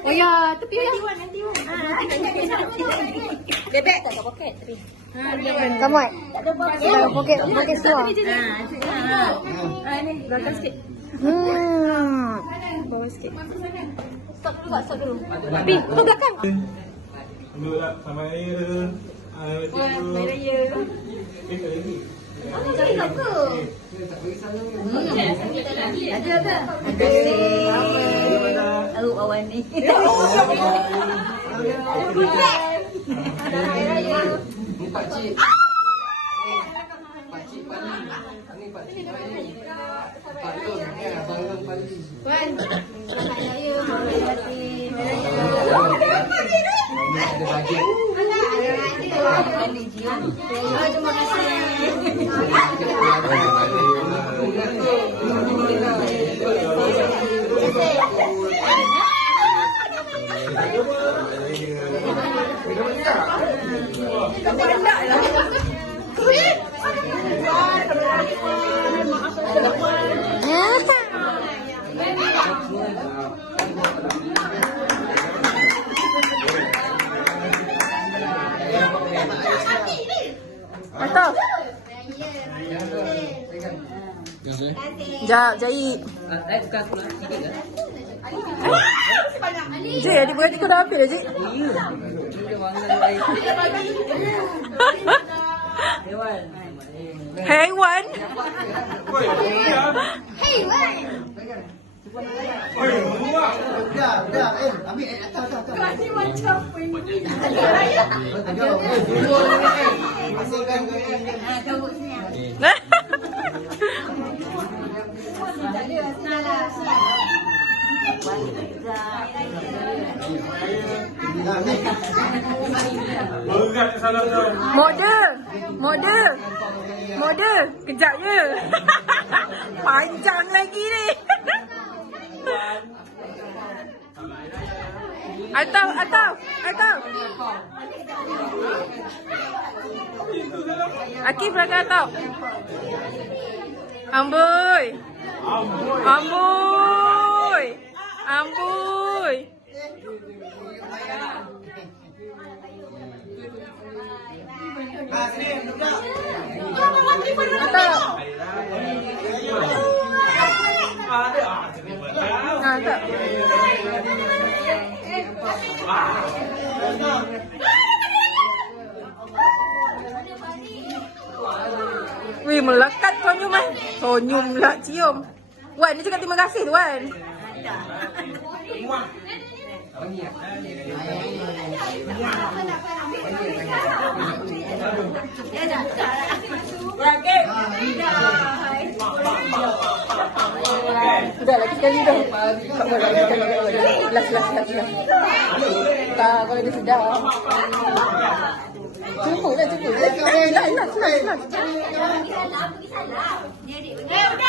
Oh ya, tepi ya. Bebek tak ada poket tapi. Kamu. Poket semua. Ni belakang sikit. Bawah sikit. Stop dulu. Pi, kau belakang. Dulu lah sama air. Bayi raya. Ada. Tahu awan ni. Ni pakcik. Pakcik Pali. Ni pakcik Pali. Pak Long, ya, Abang Long Pali. Ada bajet. Terima kasih. Mantap. Jap, jahit. Bukan pula sikit kan? Cik, adik-beradik kau dah habis dah, Cik? Dia wangi air. Hewan. Haiwan. Dah. Ambil atas. Kasih macam ini. Masukkan ke Tahu sini. Berat salah tu. Model. Kejap je. Panjang lagi ni. Atau. Akif belakang atau. Amboi. Atau. Atau. Wih, melekat kau nyum eh. Oh, nyum lah cium. Wan, dia cakap terima kasih tu, Wan. Udah lagi sekali dah. Tak boleh lagi sekali. Last. Tak, kalau dia sedap. Cukup lah. Senang. Udah.